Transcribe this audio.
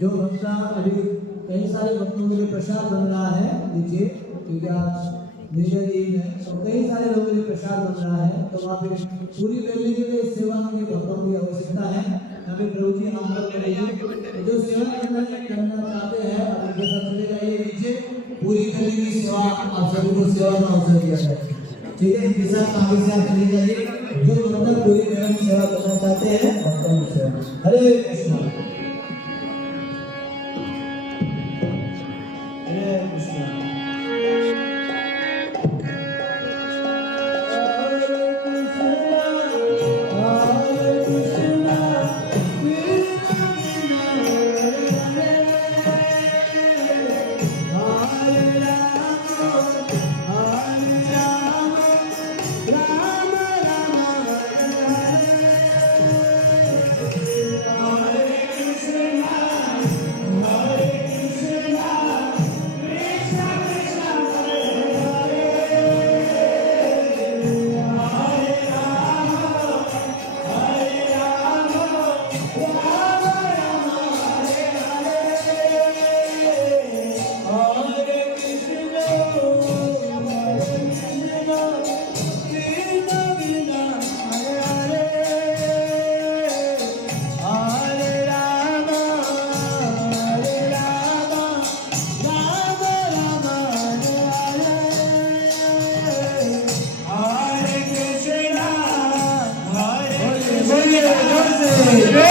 जो भक्ता अभी कई सारे भक्तों के लिए प्रसाद बन रहा है नीचे, क्योंकि आज निजर ईद है तो कई सारे लोगों के लिए प्रसाद बन रहा है, तो वहाँ पे पूरी फैमिली के लिए सेवा के लिए भक्तों की आवश्यकता है। यहाँ पे प्रभु जी आमंत्रण करेंगे, जो सेवा करना चाहते हैं आप उनके साथ चले जाइए नीचे, पूरी फैमिली की सेवा आप सभी को सेवा का अवसर दिया जाए। ठीक है, इनके साथ आगे से आप चले जाइए, जो भक्त पूरी फैमिली की सेवा करना चाहते हैं भक्तों की सेवा। हरे कृष्ण हरे कृष्ण। Hare